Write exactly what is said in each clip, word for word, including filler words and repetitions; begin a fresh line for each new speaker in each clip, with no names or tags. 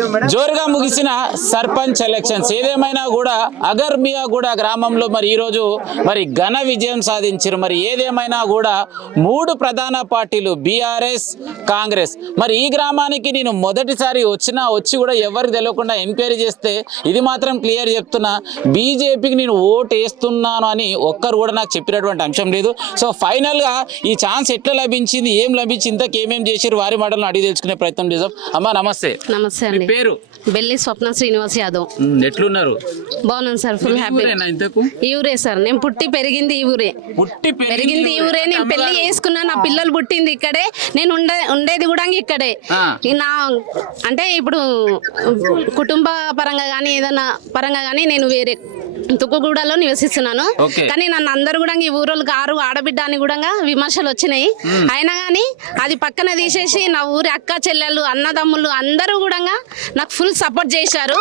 జోరుగా ముగిసిన సర్పంచ్ ఎలక్షన్స్ ఏదేమైనా కూడా అగర్ మియాగూడ గ్రామంలో మరి ఈరోజు మరి ఘన విజయం సాధించారు. మరి ఏదేమైనా కూడా మూడు ప్రధాన పార్టీలు బీఆర్ఎస్ కాంగ్రెస్. మరి ఈ గ్రామానికి నేను మొదటిసారి వచ్చినా వచ్చి కూడా ఎవరికి తెలియకుండా ఎంక్వైరీ చేస్తే ఇది మాత్రం క్లియర్ చెప్తున్నా, బీజేపీకి నేను ఓటు వేస్తున్నాను అని ఒక్కరు కూడా నాకు చెప్పినటువంటి అంశం లేదు. సో ఫైనల్గా ఈ ఛాన్స్ ఎట్లా లభించింది, ఏం లభించింది, ఇంతకు ఏమేమి చేసారు వారి మాటలను అడిగి తెలుసుకునే ప్రయత్నం చేద్దాం. అమ్మా నమస్తే.
నమస్తే అండి.
పేరు?
బెల్లి స్వప్న శ్రీనివాస్ యాదవ్.
ఎట్లున్నారు?
బాగున్నాను సార్, ఫుల్ హ్యాపీ. ఈ ఊరే సార్, నేను పుట్టి పెరిగింది ఈ ఊరే.
పుట్టి
పెరిగింది ఈ ఊరే. నేను పెళ్లి చేసుకున్నా, నా పిల్లలు పుట్టింది ఇక్కడే, నేను ఉండే ఉండేది కూడా ఇక్కడే. నా అంటే ఇప్పుడు కుటుంబ పరంగా కానీ ఏదైనా పరంగా కానీ నేను వేరే తుక్కుగూడలో నివసిస్తున్నాను. కానీ నన్ను అందరు కూడా ఈ ఊరోళ్ళు గారు ఆడబిడ్డ అని కూడా విమర్శలు వచ్చినాయి. అయినా కానీ అది పక్కన తీసేసి నా ఊరి అక్క చెల్లెళ్ళు అన్నదమ్ములు అందరూ కూడా నాకు ఫుల్ సపోర్ట్ చేశారు.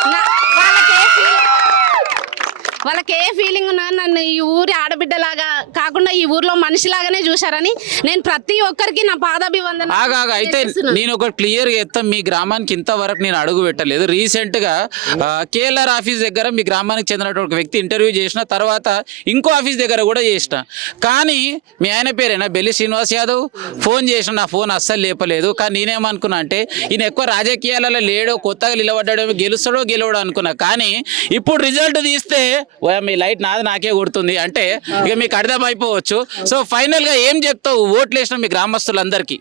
వాళ్ళకి ఏ ఫీలింగ్ ఉన్నా నన్ను ఈ ఊరి ఆడబిడ్డలాగా కాకుండా ఈ ఊర్లో మనిషిలాగానే చూశారని నేను ప్రతి ఒక్కరికి నా పాదాభివందన.
అయితే నేను ఒక క్లియర్ గా మీ గ్రామానికి ఇంతవరకు నేను అడుగు పెట్టలేదు. రీసెంట్ గా కేఎల్ఆర్ ఆఫీస్ దగ్గర మీ గ్రామానికి చెందినటువంటి ఒక వ్యక్తి ఇంటర్వ్యూ చేసిన తర్వాత ఇంకో ఆఫీస్ దగ్గర కూడా చేసిన, కానీ మీ ఆయన పేరేనా బెల్లి శ్రీనివాస్ యాదవ్. ఫోన్ చేసిన, నా ఫోన్ అస్సలు లేపలేదు. కానీ నేనేమనుకున్నా అంటే ఈయన ఎక్కువ రాజకీయాలలో లేడో, కొత్తగా నిలబడ్డాడో, గెలుస్తాడో గెలవడో అనుకున్నా. కానీ ఇప్పుడు రిజల్ట్ తీస్తే మీ లైట్ నాది నాకే కొడుతుంది అంటే ఇక మీకు అర్థం అయిపోవచ్చు. సో ఫైనల్ గా ఏం చెప్తావు ఓట్లు వేసిన మీ గ్రామస్తులందరికీ?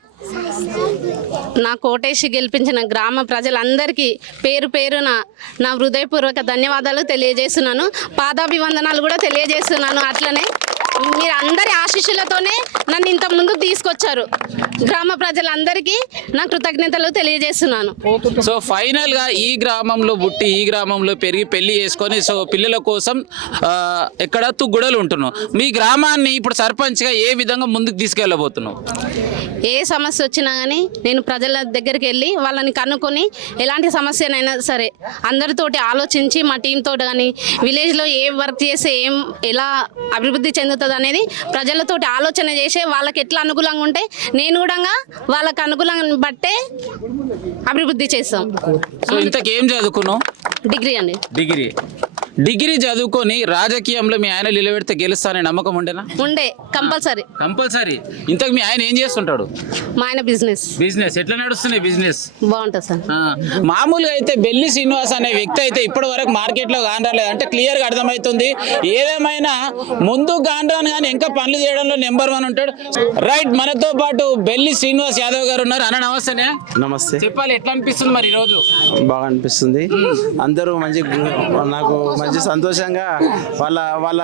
నాకు ఓటేసి గెలిపించిన గ్రామ ప్రజలందరికీ పేరు పేరున నా హృదయపూర్వక ధన్యవాదాలు తెలియజేస్తున్నాను, పాదాభివందనాలు కూడా తెలియజేస్తున్నాను. అట్లనే మీరు అందరి ఆశీస్సులతోనే నన్ను ఇంత ముందుకు తీసుకొచ్చారు. గ్రామ ప్రజలందరికీ నా కృతజ్ఞతలు తెలియజేస్తున్నాను.
సో ఫైనల్ గా ఈ గ్రామంలో పుట్టి ఈ గ్రామంలో పెరిగి పెళ్లి చేసుకొని సో పిల్లల కోసం ఎక్కడ తుగ్గుడలు ఉంటున్నావు. మీ గ్రామాన్ని ఇప్పుడు సర్పంచ్ గా ఏ విధంగా ముందుకు తీసుకెళ్ళబోతున్నావు?
ఏ సమస్య వచ్చినా కానీ నేను ప్రజల దగ్గరికి వెళ్ళి వాళ్ళని కనుక్కొని ఎలాంటి సమస్యనైనా సరే అందరితోటి ఆలోచించి మా టీంతో కానీ విలేజ్లో ఏ వర్క్ చేస్తే ఏం ఎలా అభివృద్ధి చెందుతుంది అనేది ప్రజలతోటి ఆలోచన చేసి వాళ్ళకి ఎట్లా అనుకూలంగా ఉంటే నేను కూడా వాళ్ళకి అనుకూలంగా బట్టే అభివృద్ధి చేస్తాం.
సో ఇంతకేం చదువుకున్నావు?
డిగ్రీ అండి.
డిగ్రీ డిగ్రీ చదువుకొని రాజకీయంలో మీ ఆయన నిలబెడితే గెలుస్తానే నమ్మకం ఉండేనా?
ఉండే, కంపల్సరీ
కంపల్సరీ. ఇంతకు మీ ఆయన ఏం చేస్తుంటాడు?
మా ఆయన బిజినెస్.
బిజినెస్ ఎట్లా నడుస్తున్నాయి? బిజినెస్
బాగుంటుంది సార్.
మామూలుగా అయితే బెల్లి శ్రీనివాస్ అనే వ్యక్తి అయితే ఇప్పటి వరకు మార్కెట్ లో కానరాలేదు అంటే క్లియర్ గా అర్థమవుతుంది. ఏదేమైనా ముందు కానరాను కానీ ఇంకా పనులు చేయడంలో నెంబర్ వన్ ఉంటాడు. రైట్, మనతో పాటు బెల్లి శ్రీనివాస్ యాదవ్ గారు ఉన్నారు. అన్న నమస్తేనే.
నమస్తే.
చెప్పాలి, ఎట్లా అనిపిస్తుంది మరి ఈ రోజు?
బాగా అనిపిస్తుంది. అందరూ మంచి, నాకు మంచి సంతోషంగా వాళ్ళ వాళ్ళ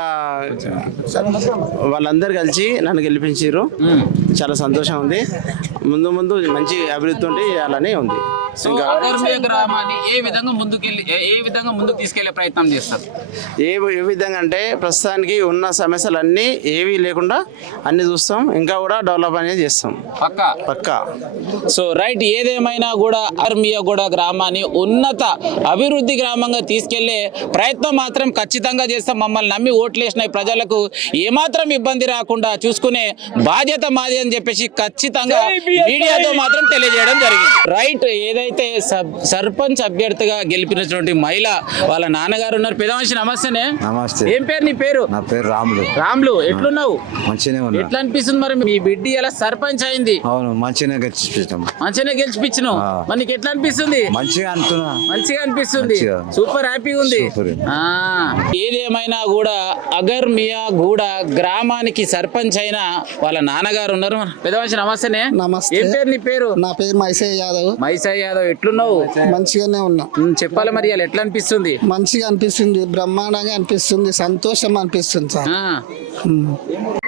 వాళ్ళందరూ కలిసి నన్ను గెలిపించారు. చాలా సంతోషం ఉంది. ముందు ముందు మంచి అభివృద్ధి ఉంటే అలానే ఉంది.
ఇంకా గ్రామాన్ని ఏ విధంగా ముందుకెళ్ళి ఏ విధంగా ముందుకు తీసుకెళ్లే ప్రయత్నం చేస్తారు?
ఏ ఏ విధంగా అంటే ప్రస్తుతానికి ఉన్న సమస్యలన్నీ ఏవి లేకుండా అన్ని చూస్తాం, ఇంకా కూడా డెవలప్ అనేది చేస్తాం
పక్కా
పక్కా.
సో రైట్, ఏదేమైనా కూడా మియాగూడ గ్రామాన్ని ఉన్నత అభివృద్ధి గ్రామంగా తీసుకెళ్లే ప్రయత్నం మాత్రం ఖచ్చితంగా చేస్తాం. మమ్మల్ని నమ్మి ఓట్లు వేసిన ప్రజలకు ఏమాత్రం ఇబ్బంది రాకుండా చూసుకునే బాధ్యత మాది అని చెప్పేసి ఖచ్చితంగా మీడియాతో మాత్రం తెలియజేయడం జరిగింది. రైట్, ఏదైతే సర్పంచ్ అభ్యర్థిగా గెలిపినటువంటి మహిళ వాళ్ళ నాన్నగారు ఉన్నారు. పెద్ద మనిషి నమస్తేనే.
నమస్తే.
ఏం పేరు నీ పేరు?
నా పేరు రాములు.
రాములు, ఎట్లున్నావు?
మంచిగానే ఉన్నా.
ఎట్లా అనిపిస్తుంది మరి మీ బిడ్డ ఎలా సర్పంచ్ అయింది?
అవును, మంచిగానే గెలిచిపించాం.
మంచిగానే గెలిచిపించినావు. మరి నీకు ఎట్లా అనిపిస్తుంది?
మంచిగా అంటున్నా.
మంచిగా అనిపిస్తుంది. సూపర్ హ్యాపీగా ఉంది. ఏదేమైనా కూడా అగర్ మియాగూడ గ్రామానికి సర్పంచ్ అయిన వాళ్ళ నాన్నగారు ఉన్నారు. పెద్ద మనిషి నమస్తేనే.
నమస్తే.
ఏం పేరు నీ పేరు?
నా పేరు మైసయ్య యాదవ్.
మైసయ్య యాదవ్, ఎట్లున్నావు?
మంచిగానే ఉన్నా.
చెప్పాలి మరి, ఎట్లా అనిపిస్తుంది?
మంచిగా అనిపిస్తుంది, బ్రహ్మాండంగా అనిపిస్తుంది, సంతోషం అనిపిస్తుంది సార్.